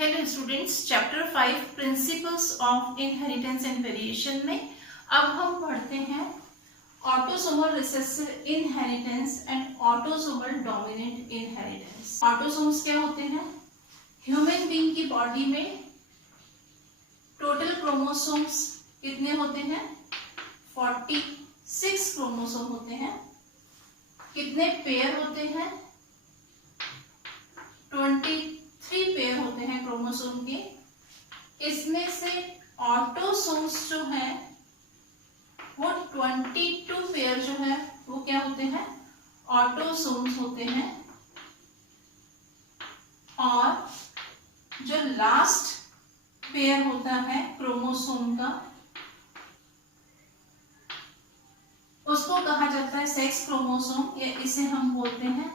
Hello students, chapter 5 principles of inheritance and variation में अब हम पढ़ते हैं autosomal recessive inheritance and autosomal dominant inheritance. Autosomes क्या होते हैं? ह्यूमन बीइंग की बॉडी में टोटल क्रोमोसोम्स कितने होते हैं? 46 क्रोमोसोम होते हैं। कितने पेयर होते हैं? 23 पेयर होते हैं क्रोमोसोम के। इसमें से ऑटोसोम्स जो है वो 22 पेयर जो है वो क्या होते हैं? ऑटोसोम्स होते हैं। और जो लास्ट पेयर होता है क्रोमोसोम का उसको कहा जाता है सेक्स क्रोमोसोम, या इसे हम बोलते हैं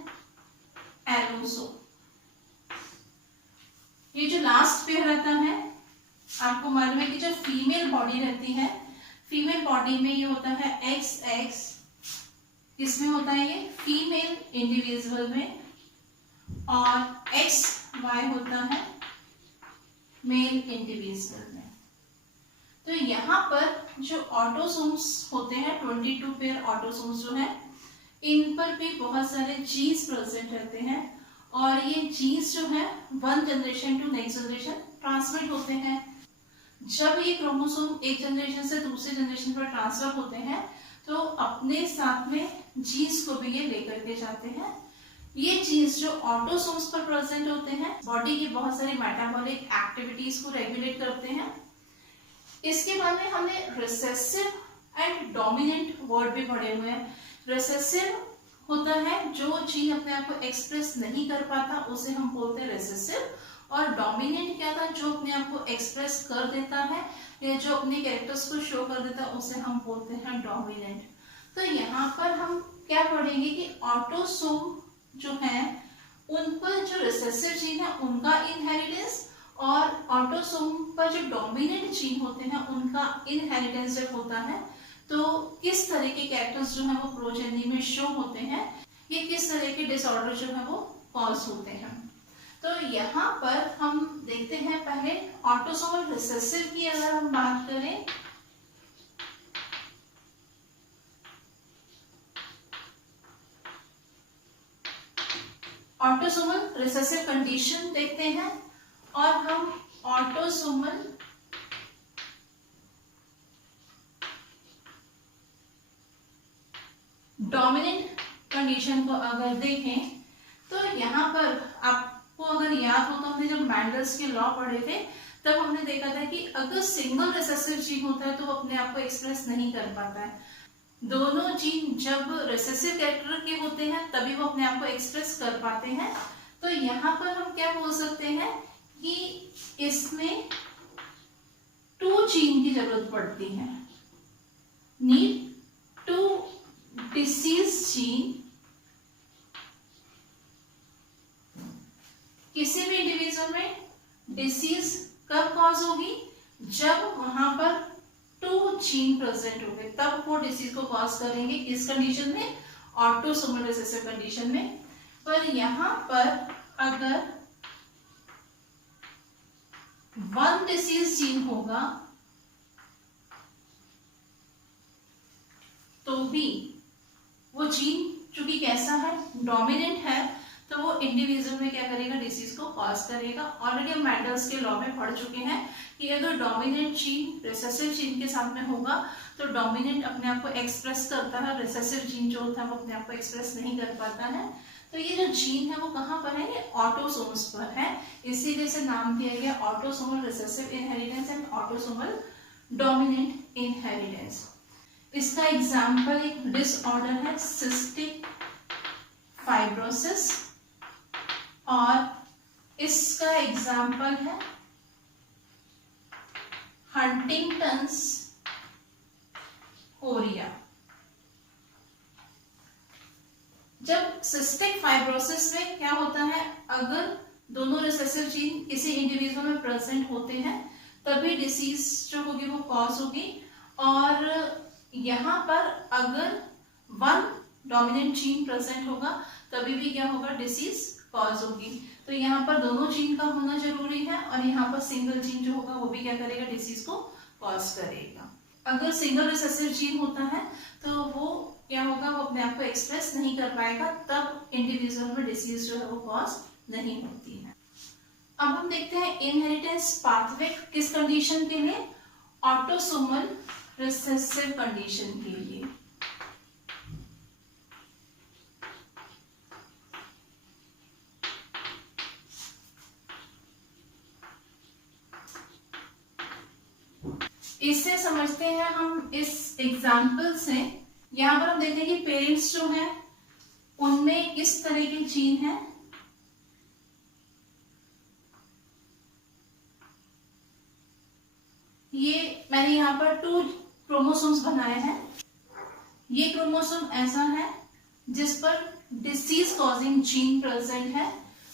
एलोसोम। ये जो लास्ट पेयर रहता है, आपको मालूम है कि जो फीमेल बॉडी रहती है, फीमेल बॉडी में ये होता है XX, इसमें होता है ये फीमेल इंडिविजुअल में, और XY होता है मेल इंडिविजुअल में। तो यहाँ पर जो ऑटोसोम्स होते हैं 22 पेयर ऑटोसोम्स जो है, इन पर भी बहुत सारे जीन्स प्रेजेंट रहते हैं, और ये जीन्स जो है one generation to next generation transmit होते हैं। जब ये क्रोमोसोम एक जनरेशन से दूसरे जनरेशन पर ट्रांसफर होते हैं तो अपने साथ में जीन्स को भी ये लेकर के जाते हैं। ये जीन्स जो ऑटोसोम्स पर प्रेजेंट होते हैं बॉडी की बहुत सारी मेटाबॉलिक एक्टिविटीज को रेगुलेट करते हैं। इसके बाद में हमने रिसेसिव एंड डोमिनेंट वर्ड भी पढ़े हुए हैं। रिसेसिव होता है जो जीन अपने आप को एक्सप्रेस नहीं कर पाता, उसे हम बोलते हैं रिसेसिव। और डोमिनेंट क्या था? जो अपने आप को एक्सप्रेस कर देता है या जो अपने कैरेक्टर्स को शो कर देता है उसे हम बोलते हैं डोमिनेंट। तो यहाँ पर हम क्या पढ़ेंगे कि ऑटोसोम जो है उन पर जो रिसेसिव जीन है उनका इनहेरिटेंस, और ऑटोसोम पर जो डोमिनेंट जीन होते हैं उनका इनहेरिटेंस जब होता है तो किस तरह के कैरेक्टर्स जो है वो प्रोजेनी में शो होते हैं, ये किस तरह के डिसऑर्डर जो है वो कॉज होते हैं। तो यहाँ पर हम देखते हैं पहले ऑटोसोमल रिसेसिव की अगर हम बात करें, ऑटोसोमल रिसेसिव कंडीशन देखते हैं, और हम ऑटोसोमल डोमिनेंट कंडीशन को अगर देखें तो यहाँ पर आपको अगर याद हो तो हमने जब मैंडल्स के लॉ पढ़े थे तब हमने देखा था कि अगर सिंगल रिसेसिव जीन होता है तो वो अपने आप को एक्सप्रेस नहीं कर पाता है। दोनों जीन जब रिसेसिव कैरेक्टर के होते हैं तभी वो अपने आप को एक्सप्रेस कर पाते हैं। तो यहाँ पर हम क्या बोल सकते हैं कि इसमें 2 जीन की जरूरत पड़ती है। Need 2 disease gene. किसी भी इंडिविजुअल में डिसीज कब कॉज होगी? जब वहां पर 2 जीन प्रेजेंट होंगे तब वो डिसीज को कॉज करेंगे। इस कंडीशन में, ऑटोसोमल रिसेसिव कंडीशन में। पर यहां पर अगर 1 डिसीज जीन होगा तो भी वो जीन चूंकि कैसा है, डोमिनेंट है, तो वो इंडिविजुअल में क्या करेगा? डिसीज को कॉज करेगा। ऑलरेडी हम मैंडल्स के लॉ में पढ़ चुके हैं कि अगर डोमिनेंट जीन रिसेसिव जीन के साथ में होगा तो डोमिनेंट अपने आप को एक्सप्रेस करता है, रिसेसिव जीन जो होता है वो अपने आप को एक्सप्रेस नहीं कर पाता है। तो ये जो जीन है वो कहाँ पर है? ये ऑटोसोम्स पर है, इसीलिए से नाम दिया गया autosomal recessive inheritance and autosomal dominant inheritance. इसका एग्जाम्पल एक डिसऑर्डर है सिस्टिक फाइब्रोसिस, और इसका एग्जाम्पल है हंटिंगटन्स कोरिया। जब सिस्टिक फाइब्रोसिस में क्या होता है, अगर दोनों रिसेसिव जीन किसी इंडिविजुअल में प्रेजेंट होते हैं तभी डिसीज जो होगी वो कॉज होगी, और यहाँ पर अगर 1 डोमिनेंट जीन प्रेजेंट होगा तभी भी क्या होगा? डिसीज कॉज होगी। तो यहाँ पर दोनों जीन का होना जरूरी है। है और यहाँ पर सिंगल जीन जो होगा वो भी क्या करेगा, डिसीज को कॉज करेगा। अगर सिंगल रिसेसिव जीन होता है तो वो क्या होगा, वो अपने आप को एक्सप्रेस नहीं कर पाएगा, तब इंडिविजुअल में डिसीज जो है वो कॉज नहीं होती है। अब हम देखते हैं इनहेरिटेंस पाथवे किस कंडीशन के लिए, ऑटोसोमल रिसेसिव कंडीशन के लिए। इससे समझते हैं हम इस एग्जाम्पल से। यहां पर हम देखते हैं कि पेरेंट्स जो हैं उनमें किस तरह के जीन है। ये मैंने यहाँ पर 2 क्रोमोसोम्स बनाए हैं। ये क्रोमोसोम ऐसा है जिस पर डिसीज कॉजिंग जीन प्रेजेंट है,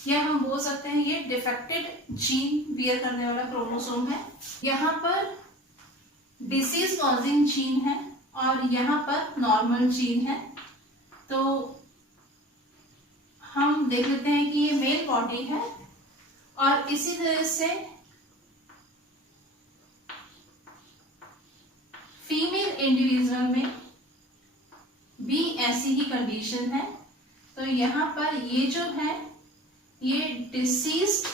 या हम बोल सकते हैं ये डिफेक्टेड जीन बियर करने वाला क्रोमोसोम है। यहाँ पर डिसीज कॉजिंग जीन है और यहाँ पर नॉर्मल जीन है। तो हम देख लेते हैं कि ये मेल बॉडी है और इसी तरह से फीमेल इंडिविजुअल में भी ऐसी ही कंडीशन है। तो यहाँ पर ये जो है ये डिसीज्ड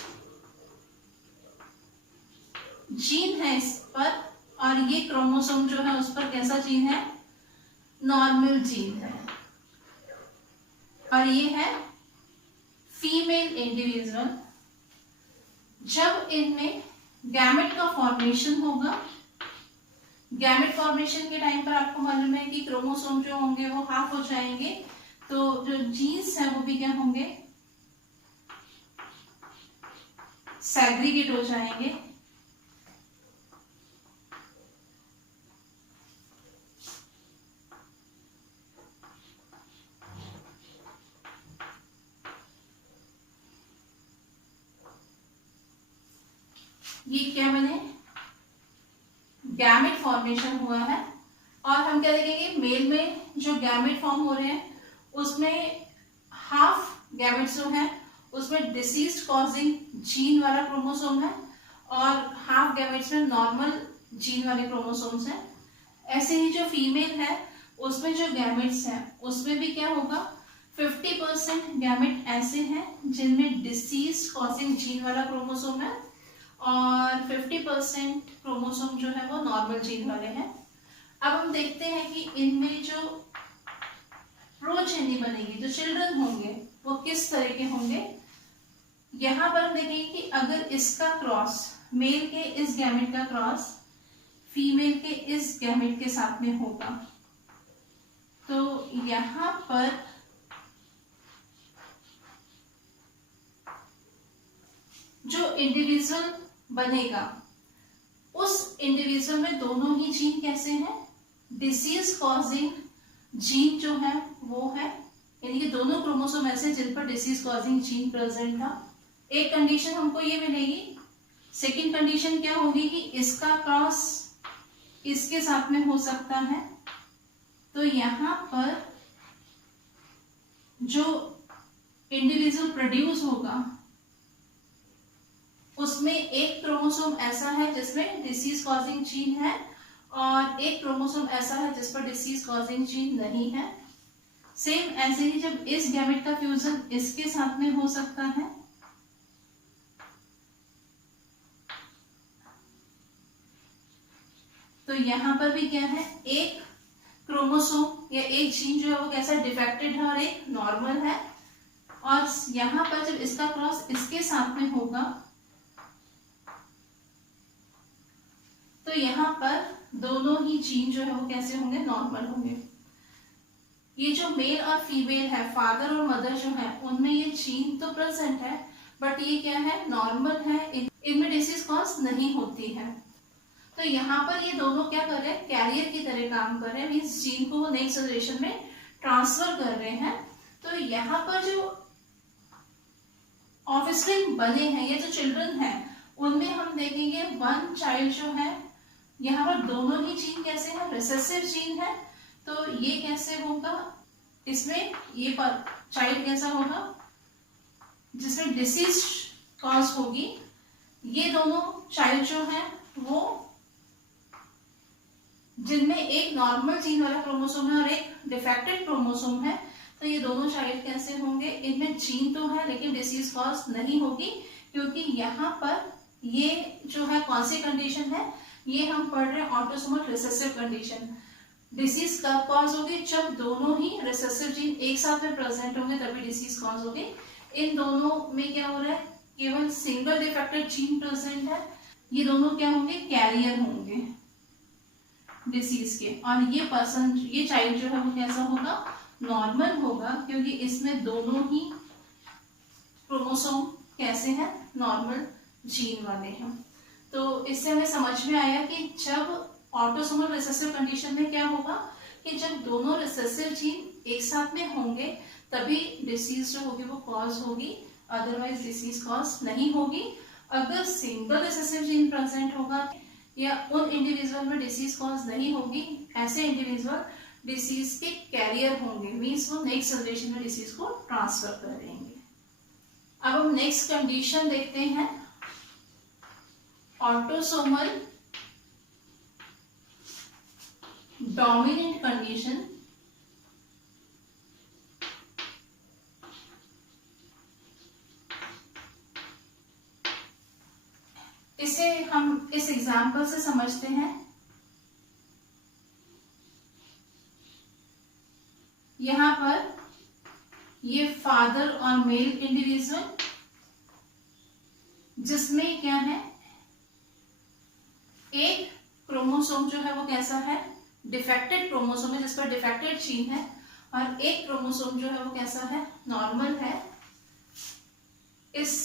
जीन है इस पर, और ये क्रोमोसोम जो है उस पर कैसा जीन है, नॉर्मल जीन है। और ये है फीमेल इंडिविजुअल। जब इनमें गैमेट का फॉर्मेशन होगा, गैमेट फॉर्मेशन के टाइम पर आपको मालूम है कि क्रोमोसोम जो होंगे वो हाफ हो जाएंगे, तो जो जीन्स है वो भी क्या होंगे, सेग्रीगेट हो जाएंगे। ये क्या बने, गैमेट फॉर्मेशन हुआ है। और हम क्या देखेंगे, मेल में जो गैमेट फॉर्म हो रहे हैं उसमें हाफ गैमेट जो है उसमें डिसीज कॉजिंग जीन वाला क्रोमोसोम है और हाफ गैमेट्स में नॉर्मल जीन वाले क्रोमोसोम्स हैं। ऐसे ही जो फीमेल है उसमें जो गैमेट्स हैं उसमें भी क्या होगा, 50% गैमेट ऐसे हैं जिनमें डिसीज कॉजिंग जीन वाला क्रोमोसोम है और 50% क्रोमोसोम जो है वो नॉर्मल जीन वाले हैं। अब हम देखते हैं कि इनमें जो प्रोजेनी बनेगी, जो चिल्ड्रन होंगे वो किस तरह के होंगे। यहाँ पर हम देखेंगे कि अगर इसका क्रॉस, मेल के इस गैमेट का क्रॉस फीमेल के इस गैमेट के साथ में होगा, तो यहाँ पर जो इंडिविजुअल बनेगा उस इंडिविजुअल में दोनों ही जीन कैसे हैं, डिसीज कॉजिंग जीन जो है वो है, यानी कि दोनों क्रोमोसोम ऐसे जिन पर डिसीज कॉजिंग जीन प्रेजेंट था। एक कंडीशन हमको ये मिलेगी। सेकंड कंडीशन क्या होगी कि इसका क्रॉस इसके साथ में हो सकता है, तो यहाँ पर जो इंडिविजुअल प्रोड्यूस होगा उसमें एक क्रोमोसोम ऐसा है जिसमें डिसीज कॉजिंग जीन है और एक क्रोमोसोम ऐसा है जिस पर डिसीज कॉजिंग जीन नहीं है। सेम ऐसे ही जब इस गैमेट का फ्यूजन इसके साथ में हो सकता है, तो यहाँ पर भी क्या है, एक क्रोमोसोम या एक जीन जो है वो कैसा डिफेक्टेड है और एक नॉर्मल है। और यहाँ पर जब इसका क्रॉस इसके साथ में होगा तो यहाँ पर दोनों ही जीन जो है वो कैसे होंगे, नॉर्मल होंगे। ये जो मेल और फीमेल है, फादर और मदर जो है, उनमें ये जीन तो प्रेजेंट है बट ये क्या है, नॉर्मल है, इनमें डिसीज कॉज नहीं होती है। तो यहाँ पर ये दोनों क्या कर रहे हैं, कैरियर की तरह काम कर रहे हैं, मीन्स जीन को वो नेक्स्ट जनरेशन में ट्रांसफर कर रहे हैं। तो यहाँ पर जो ऑफस्प्रिंग बने हैं, ये जो चिल्ड्रन है, उनमें हम देखेंगे वन चाइल्ड जो है, यहाँ पर दोनों ही जीन कैसे हैं, रिसेसिव जीन है। तो ये कैसे होगा, इसमें ये चाइल्ड कैसा होगा जिसमें डिसीज कॉज होगी, ये दोनों चाइल्ड जो है वो जिनमें एक नॉर्मल जीन वाला क्रोमोसोम है और एक डिफेक्टेड क्रोमोसोम है, तो ये दोनों चाइल्ड कैसे होंगे, इनमें जीन तो है लेकिन डिसीज कॉज नहीं होगी, क्योंकि यहाँ पर ये जो है कौन सी कंडीशन है, ये हम पढ़ रहे हैं ऑटोसोमल रिसेसिव कंडीशन। डिसीज कब कॉज होगी, जब दोनों ही रिसेसिव जीन एक साथ में प्रेजेंट होंगे तभी डिसीज कॉज होगी। इन दोनों में क्या हो रहा है, केवल सिंगल डिफेक्टेड जीन प्रेजेंट है, ये दोनों क्या होंगे, कैरियर होंगे डिसीज के, और ये पर्सन, ये चाइल्ड जो है वो कैसा होगा, नॉर्मल होगा, क्योंकि इसमें दोनों ही क्रोमोसोम कैसे हैं, नॉर्मल जीन वाले हैं। तो इससे हमें समझ में आया कि जब ऑटोसोमल रिसेसिव कंडीशन में क्या होगा कि जब दोनों रिसेसिव जीन एक साथ में होंगे तभी डिसीज जो होगी वो कॉज होगी, अदरवाइज डिसीज कॉज नहीं होगी। अगर सिंगल रिसेसिव जीन प्रेजेंट होगा या उन इंडिविजुअल में डिसीज कॉज नहीं होगी, ऐसे इंडिविजुअल डिसीज के कैरियर होंगे, मीन्स वो नेक्स्ट जनरेशन में डिसीज को ट्रांसफर करेंगे। अब हम नेक्स्ट कंडीशन देखते हैं, ऑटोसोमल डोमिनेंट कंडीशन। इसे हम इस एग्जाम्पल से समझते हैं। यहां पर ये फादर और मेल इंडिविजुअल, जिसमें क्या है, एक क्रोमोसोम जो है वो कैसा है, डिफेक्टेड क्रोमोसोम है, जिस पर डिफेक्टेड जीन है, और एक क्रोमोसोम जो है वो कैसा है, नॉर्मल है। इस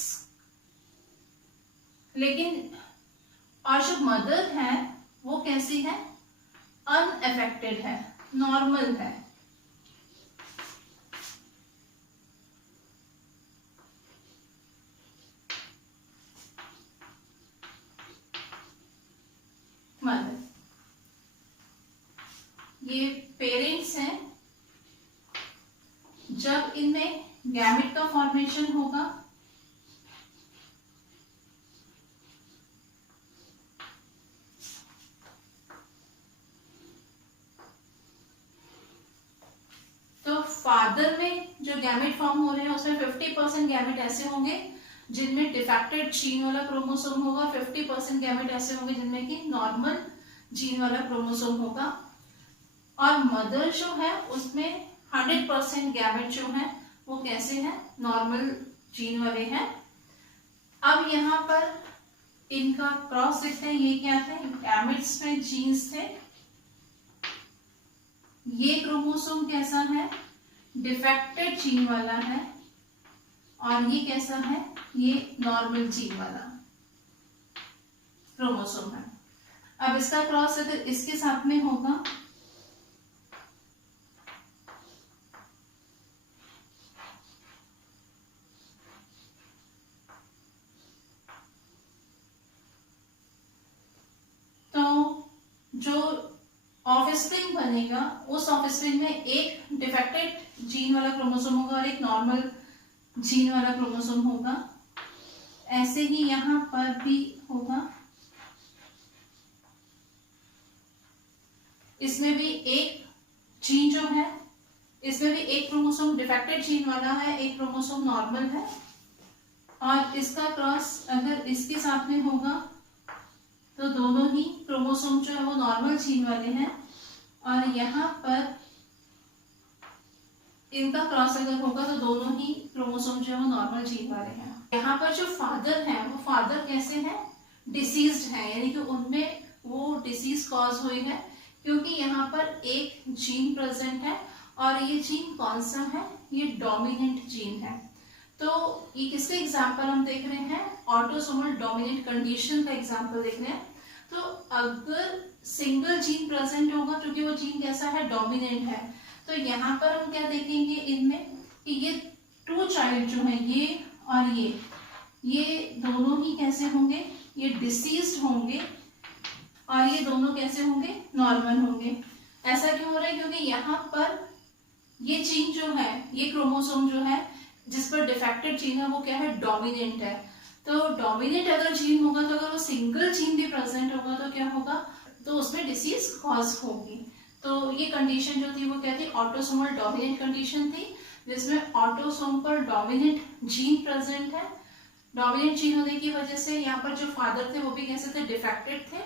लेकिन और जो मदर है वो कैसी है, अनअफेक्टेड है, नॉर्मल है। मदर, ये पेरेंट्स हैं। जब इनमें गैमेट का फॉर्मेशन होगा तो फादर में जो गैमेट फॉर्म हो रहे हैं उसमें 50% गैमेट ऐसे होंगे जिनमें डिफेक्टेड जीन वाला क्रोमोसोम होगा, 50% गैमेट ऐसे होंगे जिनमें कि नॉर्मल जीन वाला क्रोमोसोम होगा। और मदर जो है उसमें 100% गैमेट जो है वो कैसे हैं, नॉर्मल जीन वाले हैं। अब यहाँ पर इनका क्रॉस देखते हैं, ये क्या थे, गैमेट्स में जीन्स थे। ये क्रोमोसोम कैसा है, डिफेक्टेड जीन वाला है, और ये कैसा है, ये नॉर्मल जीन वाला क्रोमोसोम है। अब इसका क्रॉस अगर इसके साथ में होगा तो जो ऑफस्प्रिंग बनेगा उस ऑफस्प्रिंग में एक डिफेक्टेड जीन वाला क्रोमोसोम होगा और एक नॉर्मल जीन वाला क्रोमोसोम होगा। ऐसे ही यहां पर भी होगा, इसमें भी एक जीन जो है, इसमें भी एक क्रोमोसोम डिफेक्टेड जीन वाला है, एक क्रोमोसोम नॉर्मल है, और इसका क्रॉस अगर इसके साथ में होगा तो दोनों ही क्रोमोसोम जो है वो नॉर्मल जीन वाले हैं, और यहाँ पर इनका क्रॉस अगर होगा तो दोनों ही क्रोमोसोम जो है वो नॉर्मल जीन वाले हैं। यहाँ पर जो फादर है वो फादर कैसे हैं, डिसीज्ड है, यानी कि उनमें वो डिसीज कॉज हुई है, क्योंकि यहाँ पर एक जीन प्रेजेंट है और ये जीन कौन सा है, ये डोमिनेंट जीन है। तो ये किसके एग्जाम्पल हम देख रहे हैं, ऑटोसोमल डोमिनेंट कंडीशन का एग्जाम्पल देख रहे हैं। तो अगर सिंगल जीन प्रेजेंट होगा, क्योंकि वो जीन कैसा है, डोमिनेंट है, तो यहाँ पर हम क्या देखेंगे इनमें कि ये टू चाइल्ड जो है, ये और ये दोनों ही कैसे होंगे, ये डिसीज्ड होंगे, और ये दोनों कैसे होंगे, नॉर्मल होंगे। ऐसा क्यों हो रहा है, क्योंकि यहाँ पर ये जीन जो है, ये क्रोमोसोम जो है जिस पर डिफेक्टेड जीन है वो क्या है, डोमिनेंट है। तो डोमिनेंट अगर जीन होगा सिंगल जीन भी प्रेजेंट होगा तो क्या होगा, तो उसमें डिसीज कॉज होगी। तो ये कंडीशन जो थी वो क्या थी, ऑटोसोमल डोमिनेंट कंडीशन थी, जिसमें ऑटोसोमल डोमिनेंट जीन प्रेजेंट है। डोमिनेंट जीन होने की वजह से यहाँ पर जो फादर थे वो भी कैसे थे, डिफेक्टेड थे।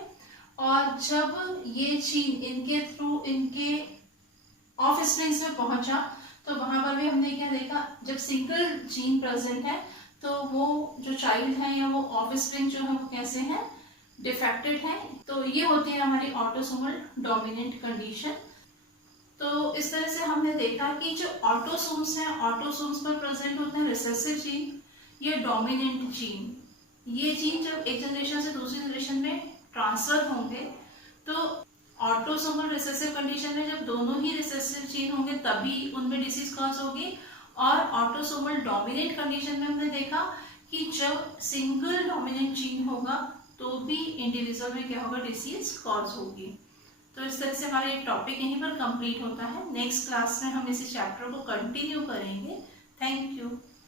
और जब ये जीन इनके थ्रू इनके ऑफ स्प्रिंग्स में पहुंचा तो वहां पर भी हमने क्या देखा, जब सिंगल जीन प्रेजेंट है तो वो जो चाइल्ड है या वो ऑफ स्प्रिंग जो है वो कैसे है, डिफेक्टेड है। तो ये होती है हमारी ऑटोसोमल डोमिनेंट कंडीशन। तो इस तरह से हमने देखा कि जो ऑटोसोम्स हैं, ऑटोसोम्स पर प्रेजेंट होते हैं रिसेसिव जीन, ये डोमिनेंट जीन। ये जीन जब एक जनरेशन से दूसरी जनरेशन में ट्रांसफर होंगे तो ऑटोसोमल रिसेसिव कंडीशन में जब दोनों ही रिसेसिव जीन होंगे तभी उनमें डिसीज कॉज होगी। और ऑटोसोमल डोमिनेंट कंडीशन में हमने देखा कि जब सिंगल डोमिनेंट जीन होगा तो भी इंडिविजुअल में क्या होगा, डिसीज कॉज होगी। तो इस तरह से हमारा ये टॉपिक यहीं पर कंप्लीट होता है। नेक्स्ट क्लास में हम इसी चैप्टर को कंटिन्यू करेंगे। Thank you.